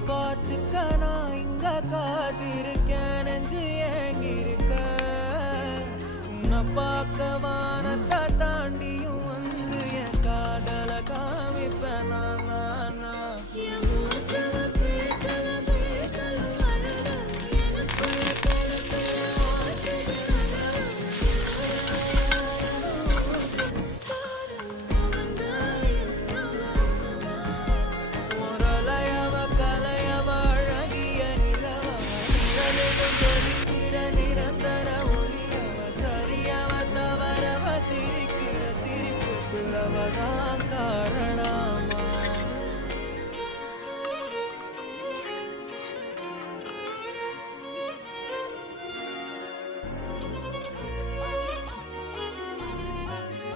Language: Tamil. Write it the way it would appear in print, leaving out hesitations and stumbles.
பார்த்துக்க நான் இங்க காத்திருக்கேன் நெஞ்சு ஏங்கிருக்க உன்னை பார்க்க வானத்தை தாண்டியும் வந்து என் காதல காமிப்பேன் நான் நிரந்தர ஒளியவ சரியவ தவறவ சிரிக்கிற சிரிப்புக்குள்ளவதான்